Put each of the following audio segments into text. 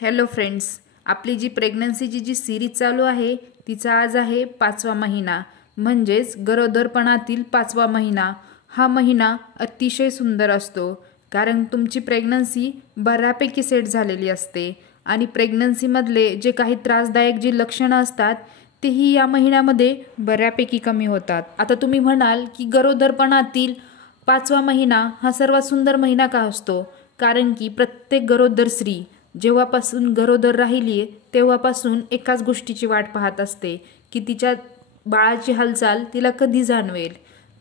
Hello friends, आपली जी प्रेग्नन्सीची जी series चालू आहे तिचा आज आहे 5वा महिना, म्हणजेच गरोदरपणातील 5वा महिना। हा महिना अतिशय सुंदर असतो कारण तुमची प्रेग्नन्सी बऱ्यापैकी सेट झालेली असते आणि प्रेग्नन्सीमधले जे काही त्रासदायक जी लक्षणं असतात तेही या महिन्यामध्ये बऱ्यापैकी कमी होतात। आता तुम्ही म्हणाल की गरोदरपणातील 5वा महिना हा सर्वात सुंदर महिना का असतो? कारण की प्रत्येक गरोदर स्त्री जेव्हापासून गरोदर राहिली तेव्हापासून एकाच गोष्टीची वाट पाहत असते की तिच्या बाळाची हालचाल तिला कधी जाणवेल।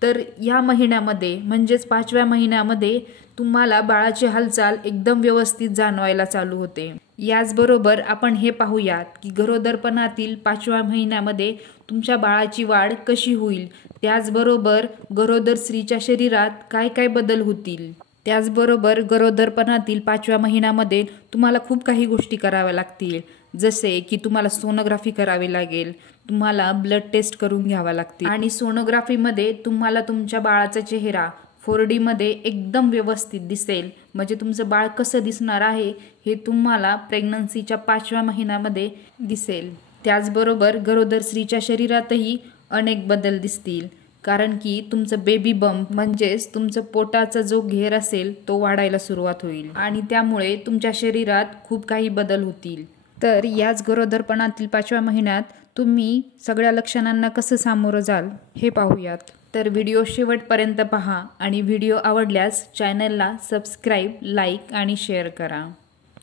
तर या महिन्यामध्ये म्हणजेच 5व्या महिन्यामध्ये तुम्हाला बाळाची हालचाल एकदम व्यवस्थित जाणवायला चालू होते। याचबरोबर आपण हे पाहूयात की गरोदरपणातील 5व्या महिन्यामध्ये तुमच्या बाळाची वाढ कशी होईल, त्याचबरोबर गरोदर स्त्रीच्या शरीरात काय काय बदल होतील। त्याचबरोबर गरोदरपणातील 5व्या महिन्यामध्ये तुम्हाला खूप काही गोष्टी कराव्या लागतील, जसे की तुम्हाला सोनोग्राफी करावी लागेल, तुम्हाला ब्लड टेस्ट करून घ्यावा लागतील आणि सोनोग्राफीमध्ये तुम्हाला तुमच्या बाळाचा चेहरा 4D मध्ये एकदम व्यवस्थित दिसेल। म्हणजे तुमचं बाळ कसं दिसणार आहे हे तुम्हाला प्रेग्नन्सीच्या 5व्या महिन्यामध्ये दिसेल। त्याचबरोबर गरोदर स्त्रीच्या शरीरातही अनेक बदल दिसतील, कारण की तुमचं बेबी बंप म्हणजेच तुमचं पोटाचा जो घेर असेल तो वाढायला सुरुवात होईल आणि त्यामुळे तुमच्या शरीरात खूप काही बदल होतील। तर याच गरोदरपणातील 5व्या महिन्यात तुम्ही सगळ्या लक्षणांना कसं सामोरं जाल हे पाहूयात। तर व्हिडिओ शेवटपर्यंत पहा आणि व्हिडिओ आवडल्यास चॅनलला सबस्क्राईब, लाईक आणि शेअर करा।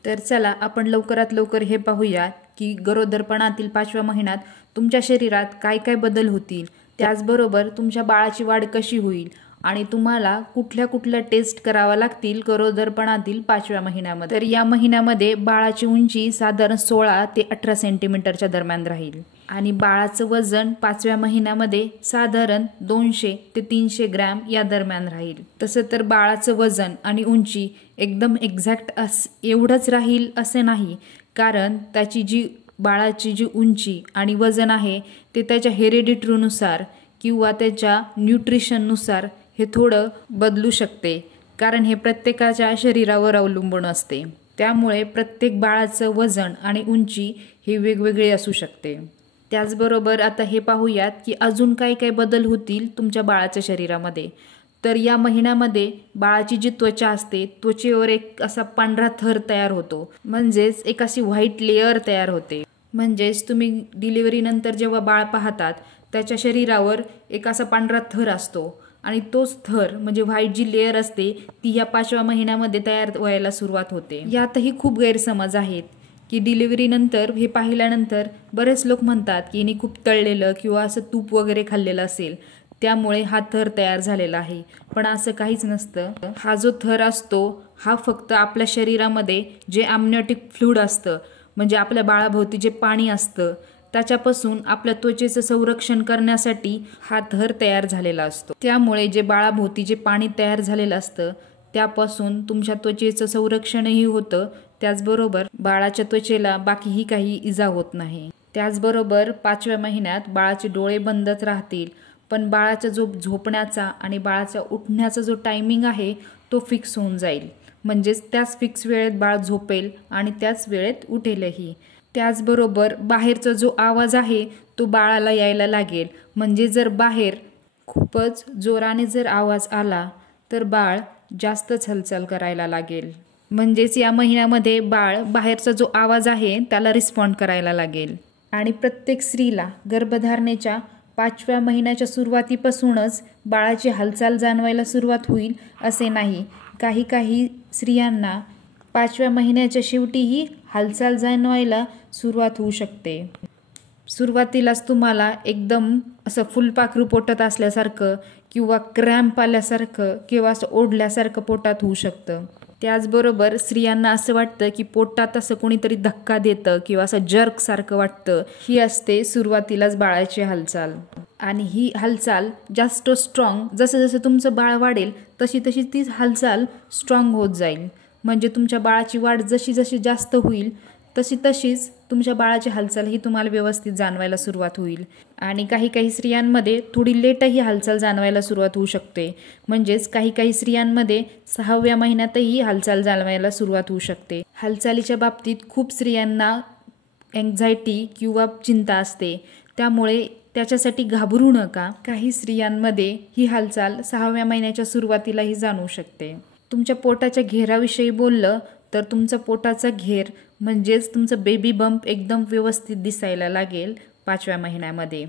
तर चला आपण लवकरात लवकर हे पाहूयात की गरोदरपणातील 5व्या महिन्यात तुमच्या शरीरात काय काय बदल होतील, त्याचबरोबर तुमच्या बाळाची वाढ कशी होईल आणि तुम्हाला कुठल्या कुठल्या टेस्ट कराव्या लागतील गरोदरपणातील 5व्या महिन्यामध्ये। तर या महिन्यामध्ये बाळाची उंची साधारण 16 ते 18 सेंटीमीटरच्या दरम्यान राहील आणि बाळाचं वजन 5व्या महिन्यामध्ये साधारण 200 ते 300 ग्रॅम या दरम्यान राहील। तसं तर बाळाचं वजन आणि उंची एकदम एक्झॅक्ट एवढंच राहील असे नाही, कारण त्याची बाळाची जी उंची आणि वजन आहे ते त्याच्या हेरिडिटरीनुसार किंवा त्याच्या न्यूट्रिशननुसार हे थोडं बदलू शकते, कारण हे प्रत्येकाच्या शरीरावर अवलंबून असते। त्यामुळे प्रत्येक बाळाचं वजन आणि उंची हे वेगवेगळे असू शकते। त्याचबरोबर आता हे पाहूयात की अजून काय काय बदल होतील तुमच्या बाळाच्या शरीरामध्ये। तर या महिन्यामध्ये बाळाची जी त्वचा असते त्वचेवर एक असा पांढरा थर तयार होतो, म्हणजेच एक अशी व्हाईट लेअर तयार होते। म्हणजेच तुम्ही डिलिव्हरीनंतर जेव्हा बाळ पाहतात त्याच्या शरीरावर एक असा पांढरा थर असतो आणि तोच थर म्हणजे व्हाईट जी लेअर असते ती या 5व्या महिन्यामध्ये तयार व्हायला सुरुवात होते। यातही खूप गैरसमज आहेत की डिलिव्हरीनंतर हे पाहिल्यानंतर बरेच लोक म्हणतात की हिने खूप तळलेलं किंवा असं तूप वगैरे खाल्लेलं असेल त्यामुळे हा थर तयार झालेला आहे, पण असं काहीच नसतं। हा जो थर असतो हा फक्त आपल्या शरीरामध्ये जे आमनियोटिक फ्लूइड असतं, म्हणजे आपल्या बाळाभोवती जे पाणी असतं त्याच्यापासून आपल्या त्वचेचं संरक्षण करण्यासाठी हा थर तयार झालेला असतो। त्यामुळे जे बाळाभोवती जे पाणी तयार झालेलं असतं त्यापासून तुमच्या त्वचेचं संरक्षणही होतं, त्याचबरोबर बाळाच्या त्वचेला बाकीही काही इजा होत नाही। त्याचबरोबर 5व्या महिन्यात बाळाचे डोळे बंदच राहतील, पण बाळाचा जो झोपण्याचा आणि बाळाचा उठण्याचा जो टायमिंग आहे तो फिक्स होऊन जाईल, म्हणजेच त्याच फिक्स वेळेत बाळ झोपेल आणि त्याच वेळेत उठेलही। त्याचबरोबर बाहेरचा जो आवाज आहे तो बाळाला यायला लागेल, म्हणजे जर बाहेर खूपच जोराने जर आवाज आला तर बाळ जास्तच हालचाल करायला लागेल, म्हणजेच या महिन्यामध्ये बाळ बाहेरचा जो आवाज आहे त्याला रिस्पॉन्ड करायला लागेल। आणि प्रत्येक स्त्रीला गर्भधारणेच्या 5व्या महिन्याच्या सुरुवातीपासूनच बाळाची हालचाल जाणवायला सुरुवात होईल असे नाही, काही स्त्रियांना 5व्या महिन्याच्या शेवटीही हालचाल जाणवायला सुरुवात होऊ शकते। सुरुवातीलाच तुम्हाला एकदम असं फुलपाखरू पोटात असल्यासारखं किंवा क्रॅम्प आल्यासारखं किंवा असं ओढल्यासारखं पोटात होऊ शकतं। त्याचबरोबर स्त्रियांना असं वाटतं की पोटात असं कोणीतरी धक्का देतं किंवा असं जर्क सारखं वाटतं, ही असते सुरुवातीलाच बाळाची हालचाल। आणि ही हालचाल जास्त स्ट्रॉंग जसं जसं तुमचं बाळ वाढेल तशी तशी ती हालचाल स्ट्रॉंग होत जाईल, म्हणजे तुमच्या बाळाची वाढ जशी जशी जास्त होईल तशीच तुमच्या बाळाची हालचाल ही तुम्हाला व्यवस्थित जाणवायला सुरुवात होईल. आणि काही स्त्रियांमध्ये थोडी लेटही हालचाल जाणवायला सुरुवात होऊ शकते. म्हणजेच काही स्त्रियांमध्ये 6व्या महिन्यातही हालचाल जाणवायला सुरुवात होऊ शकते. हालचालीच्या बाबतीत खूप स्त्रियांना एन्झायटी किंवा चिंता असते, त्यामुळे त्याच्यासाठी घाबरू नका. काही स्त्रियांमध्ये ही हालचाल 6व्या महिन्याच्या सुरुवातीलाही जाणवू शकते. तुमच्या पोटाच्या घेराविषयी बोललं तर तुमचा पोटाचा घेर म्हणजेच तुमचं बेबी बंप एकदम व्यवस्थित दिसायला लागेल 5व्या महिन्यामध्ये.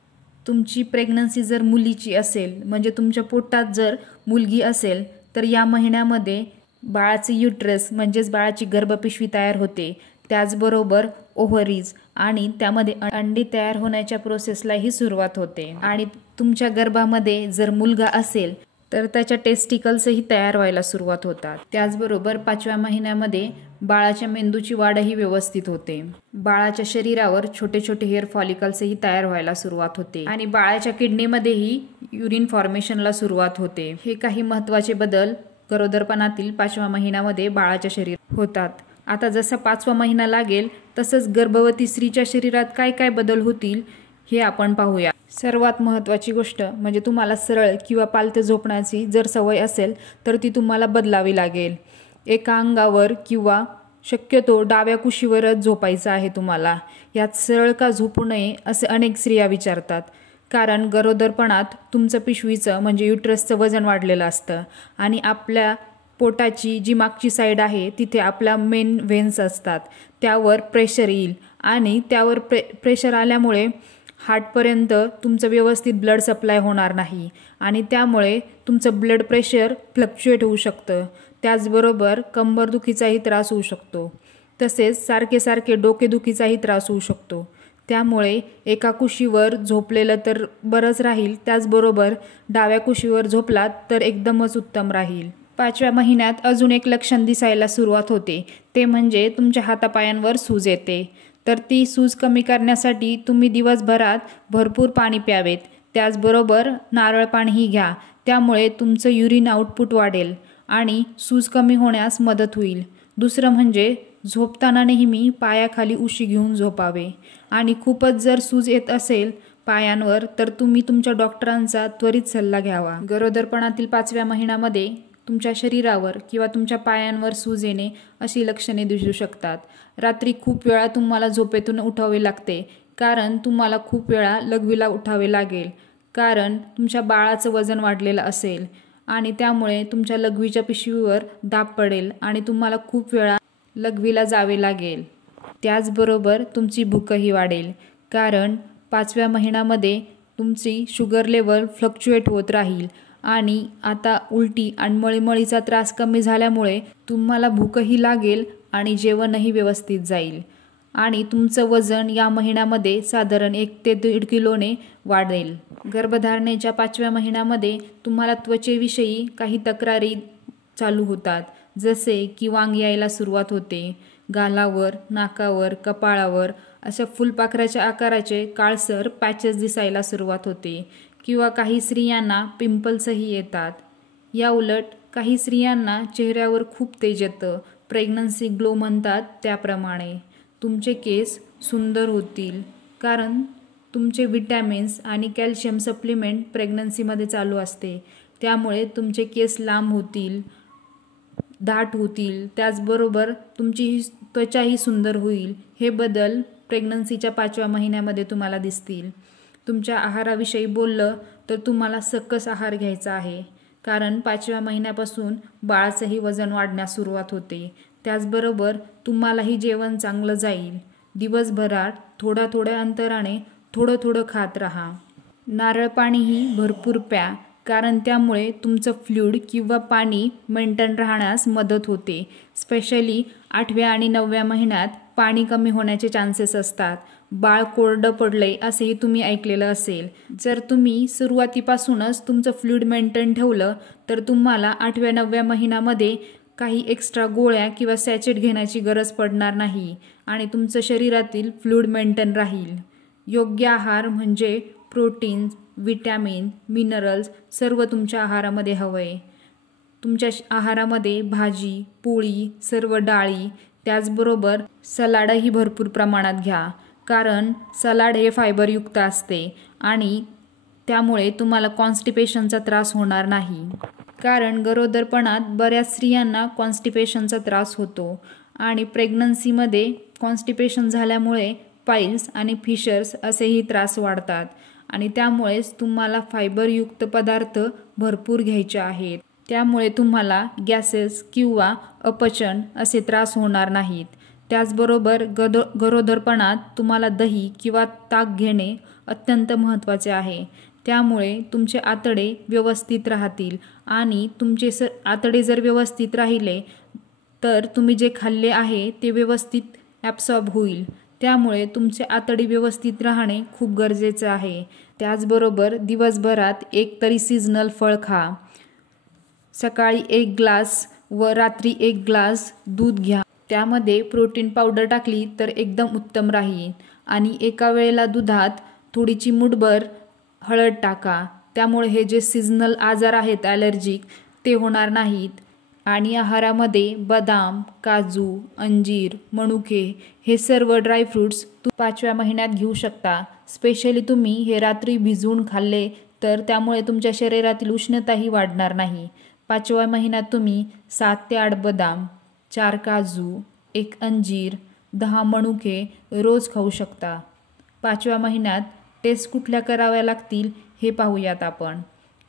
तुमची प्रेग्नन्सी जर मुलीची असेल, म्हणजे तुमच्या पोटात जर मुलगी असेल, तर या महिन्यामध्ये बाळाचे युट्रस म्हणजेच बाळाची गर्भपिशवी तयार होते. त्याचबरोबर ओव्हरीज आणि त्यामध्ये अंडी तयार होण्याच्या प्रोसेसलाही सुरुवात होते. आणि तुमच्या गर्भामध्ये जर मुलगा असेल तर त्याच्या टेस्टिकल्सही तयार व्हायला सुरुवात होतात. त्याचबरोबर 5व्या महिन्यामध्ये बाळाच्या मेंदूची वाढही व्यवस्थित होते. बाळाच्या शरीरावर छोटे हेअर फॉलिकल्सही तयार व्हायला सुरुवात होते. आणि बाळाच्या किडनीमध्येही युरिन फॉर्मेशनला सुरुवात होते. हे काही महत्त्वाचे बदल गरोदरपणातील 5व्या महिन्यामध्ये बाळाच्या शरीरात होतात. आता जसा 5वा महिना लागेल तसंच गर्भवती स्त्रीच्या शरीरात काय बदल होतील हे आपण पाहूया. सर्वात महत्त्वाची गोष्ट म्हणजे तुम्हाला सरळ किंवा पालथे झोपण्याची जर सवय असेल तर ती तुम्हाला बदलावी लागेल. एका अंगावर किंवा शक्यतो डाव्या कुशीवरच झोपायचं आहे तुम्हाला. यात सरळ का झोपू नये असे अनेक स्त्रिया विचारतात. कारण गरोदरपणात तुमचं पिशवीचं म्हणजे युट्रसचं वजन वाढलेलं असतं आणि आपल्या पोटाची जी मागची साईड आहे तिथे आपल्या मेन व्हेन्स असतात. त्यावर प्रेशर येईल आणि त्यावर प्रेशर आल्यामुळे हार्टपर्यंत तुमचं व्यवस्थित ब्लड सप्लाय होणार नाही आणि त्यामुळे तुमचं ब्लड प्रेशर फ्लक्च्युएट होऊ शकतं. त्याचबरोबर कंबरदुखीचाही त्रास होऊ शकतो. तसेच सारखे डोकेदुखीचाही त्रास होऊ शकतो. त्यामुळे एका कुशीवर झोपलेलं तर बरंच राहील, त्याचबरोबर डाव्या कुशीवर झोपलात तर एकदमच उत्तम राहील. 5व्या महिन्यात अजून एक लक्षण दिसायला सुरुवात होते, ते म्हणजे तुमच्या हातापायांवर सूज येते. तर ती सूज कमी करण्यासाठी तुम्ही दिवसभरात भरपूर पाणी प्यावेत. त्याचबरोबर नारळ पाणीही घ्या. त्यामुळे तुमचं युरिन आउटपुट वाढेल आणि सूज कमी होण्यास मदत होईल. दुसरं म्हणजे झोपताना नेहमी पायाखाली उशी घेऊन झोपावे. आणि खूपच जर सूज येत असेल पायांवर तर तुम्ही तुमच्या डॉक्टरांचा त्वरित सल्ला घ्यावा. गरोदरपणातील 5व्या महिन्यामध्ये तुमच्या शरीरावर किंवा तुमच्या पायांवर सूज येणे अशी लक्षणे दिसू शकतात. रात्री खूप वेळा तुम्हाला झोपेतून उठावे लागते, कारण तुम्हाला खूप वेळा लघवीला उठावे लागेल, कारण तुमच्या बाळाचं वजन वाढलेलं असेल आणि त्यामुळे तुमच्या लघवीच्या पिशवीवर दाब पडेल आणि तुम्हाला खूप वेळा लघवीला जावे लागेल. त्याचबरोबर तुमची भूकही वाढेल, कारण 5व्या महिन्यामध्ये तुमची शुगर लेवल फ्लक्च्युएट होत राहील आणि आता उलटी आणि मळीमळीचा त्रास कमी झाल्यामुळे तुम्हाला भूकही लागेल आणि जेवणही व्यवस्थित जाईल आणि तुमचं वजन या महिन्यामध्ये साधारण 1 ते 1.5 किलोने वाढेल. गर्भधारणेच्या 5व्या महिन्यामध्ये तुम्हाला त्वचेविषयी काही तक्रारी चालू होतात, जसे की वांग यायला सुरुवात होते. गालावर, नाकावर, कपाळावर अशा फुलपाखराच्या आकाराचे काळसर पॅचेस दिसायला सुरुवात होते किंवा काही स्त्रियांना पिंपल्सही येतात. या उलट काही स्त्रियांना चेहऱ्यावर खूप तेज येतं, प्रेग्नन्सी ग्लो म्हणतात त्याप्रमाणे. तुमचे केस सुंदर होतील, कारण तुमचे विटॅमिन्स आणि कॅल्शियम सप्लिमेंट प्रेग्नन्सीमध्ये चालू असते. त्यामुळे तुमचे केस लांब होतील, दाट होतील. त्याचबरोबर तुमची त्वचाही सुंदर होईल. हे बदल प्रेग्नन्सीच्या 5व्या महिन्यामध्ये तुम्हाला दिसतील. तुमच्या आहाराविषयी बोललं तर तुम्हाला सकस आहार घ्यायचा आहे, कारण 5व्या महिन्यापासून बाळाचंही वजन वाढण्यास सुरुवात होते. त्याचबरोबर तुम्हालाही जेवण चांगलं जाईल. दिवसभरात थोड्या अंतराने थोडं खात राहा. नारळ पाणीही भरपूर प्या, कारण त्यामुळे तुमचं फ्लूइड किंवा पाणी मेंटेन राहण्यास मदत होते. स्पेशली 8व्या आणि 9व्या महिन्यात पाणी कमी होण्याचे चान्सेस असतात. बाळ कोरडं पडलंय असेही तुम्ही ऐकलेलं असेल. जर तुम्ही सुरुवातीपासूनच तुमचं फ्लूइड मेंटेन ठेवलं तर तुम्हाला 8व्या 9व्या महिन्यामध्ये काही एक्स्ट्रा गोळ्या किंवा सॅचेट घेण्याची गरज पडणार नाही आणि तुमचं शरीरातील फ्लूइड मेंटेन राहील. योग्य आहार म्हणजे प्रोटीन्स, विटॅमिन, मिनरल्स सर्व तुमच्या आहारामध्ये हवं आहे. तुमच्या आहारामध्ये भाजी, पोळी, सर्व डाळी, त्याचबरोबर सलाडही भरपूर प्रमाणात घ्या, कारण सलाड हे फायबरयुक्त असते आणि त्यामुळे तुम्हाला कॉन्स्टिपेशनचा त्रास होणार नाही. कारण गरोदरपणात बऱ्याच स्त्रियांना कॉन्स्टिपेशनचा त्रास होतो आणि प्रेग्नन्सीमध्ये कॉन्स्टिपेशन झाल्यामुळे पाईल्स आणि फिशर्स असेही त्रास वाढतात आणि त्यामुळेच तुम्हाला फायबरयुक्त पदार्थ भरपूर घ्यायचे आहेत. त्यामुळे तुम्हाला गॅसेस किंवा अपचन असे त्रास होणार नाहीत. त्याचबरोबर गरोदरपणात तुम्हाला दही किंवा ताक घेणे अत्यंत महत्त्वाचे आहे. त्यामुळे तुमचे आतडे व्यवस्थित राहतील आणि तुमचे आतडे जर व्यवस्थित राहिले तर तुम्ही जे खाल्ले आहे ते व्यवस्थित ॲब्सॉर्ब होईल. त्यामुळे तुमचे आतडे व्यवस्थित राहणे खूप गरजेचं आहे. त्याचबरोबर दिवसभरात एक तरी सीझनल फळ खा. सकाळी 1 ग्लास व रात्री 1 ग्लास दूध घ्या. त्यामध्ये प्रोटीन पावडर टाकली तर एकदम उत्तम राहील आणि एका वेळेला दुधात थोडी चिमूटभर हळद टाका. त्यामुळे हे जे सीझनल आजार आहेत ॲलर्जिक ते होणार नाहीत. आणि आहारामध्ये बदाम, काजू, अंजीर, मनुके हे सर्व ड्रायफ्रूट्स 5व्या महिन्यात घेऊ शकता. स्पेशली तुम्ही हे रात्री भिजवून खाल्ले तर त्यामुळे तुमच्या शरीरातील उष्णताही वाढणार नाही. 5व्या महिन्यात तुम्ही 7 ते 8 बदाम, 4 काजू, 1 अंजीर, 10 मनुके रोज खाऊ शकता. 5व्या महिन्यात टेस्ट कुठल्या कराव्या लागतील हे पाहूयात आपण.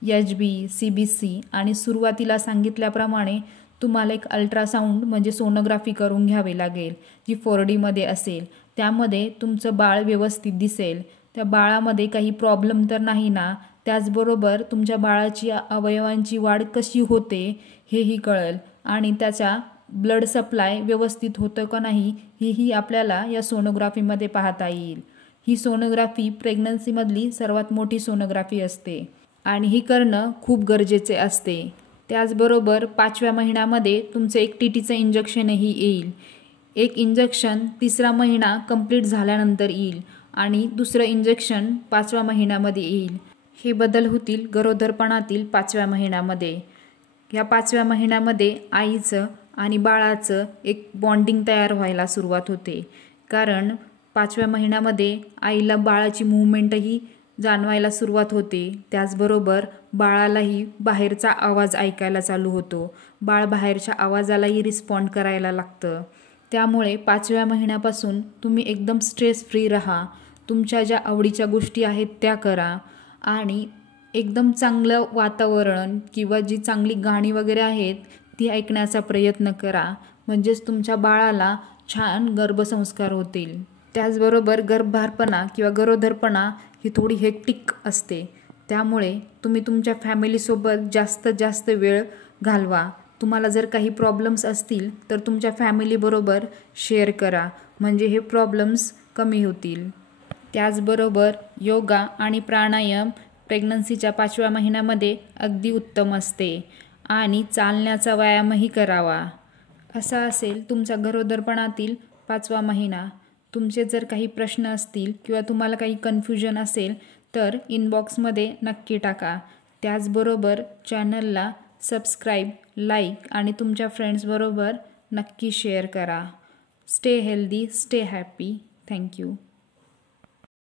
HB, CBC आणि सुरुवातीला सांगितल्याप्रमाणे तुम्हाला एक अल्ट्रासाऊंड म्हणजे सोनोग्राफी करून घ्यावी लागेल, जी 4Dमध्ये असेल. त्यामध्ये तुमचं बाळ व्यवस्थित दिसेल. त्या बाळामध्ये काही प्रॉब्लेम तर नाही ना. त्याचबरोबर तुमच्या बाळाची अवयवांची वाढ कशी होते हेही कळेल आणि त्याचा ब्लड सप्लाय व्यवस्थित होतं का नाही हेही आपल्याला या सोनोग्राफीमध्ये पाहता येईल. ही सोनोग्राफी प्रेग्नन्सीमधली सर्वात मोठी सोनोग्राफी असते आणि ही करणं खूप गरजेचे असते. त्याचबरोबर 5व्या महिन्यामध्ये तुमचं एक TTचं इंजेक्शनही येईल. एक इंजेक्शन 3रा महिना कंप्लीट झाल्यानंतर येईल आणि दुसरं इंजेक्शन 5व्या महिन्यामध्ये येईल. हे बदल होतील गरोदरपणातील 5व्या महिन्यामध्ये. या 5व्या महिन्यामध्ये आईचं आणि बाळाचं एक बॉन्डिंग तयार व्हायला सुरुवात होते. कारण 5व्या महिन्यामध्ये आईला बाळाची मूवमेंटही जाणवायला सुरुवात होते. त्याचबरोबर बाळालाही बाहेरचा आवाज ऐकायला चालू होतो. बाळ बाहेरच्या आवाजालाही रिस्पॉन्ड करायला लागतं. त्यामुळे 5व्या महिन्यापासून तुम्ही एकदम स्ट्रेस फ्री राहा. तुमच्या ज्या आवडीच्या गोष्टी आहेत त्या करा आणि एकदम चांगलं वातावरण किंवा जी चांगली गाणी वगैरे आहेत ती ऐकण्याचा प्रयत्न करा. म्हणजेच तुमच्या बाळाला छान गर्भसंस्कार होतील. त्याचबरोबर गर्भारपणा किंवा गरोदरपणा ही थोडी हेक्टिक असते. त्यामुळे तुम्ही तुमच्या फॅमिलीसोबत जास्तीत जास्त वेळ घालवा. तुम्हाला जर काही प्रॉब्लेम्स असतील तर तुमच्या फॅमिलीबरोबर शेअर करा, म्हणजे हे प्रॉब्लेम्स कमी होतील. त्याचबरोबर योगा आणि प्राणायाम प्रेग्नन्सीच्या 5व्या महिन्यामध्ये अगदी उत्तम असते आणि चालण्याचा व्यायामही करावा. असा असेल तुमचा गरोदरपणातील 5वा महिना. तुमचे जर काही प्रश्न असतील किंवा तुम्हाला काही कन्फ्युजन असेल तर इनबॉक्समध्ये नक्की टाका. त्याचबरोबर चॅनलला सबस्क्राईब, लाईक आणि तुमच्या फ्रेंड्सबरोबर नक्की शेअर करा. Stay healthy, stay happy. Thank you.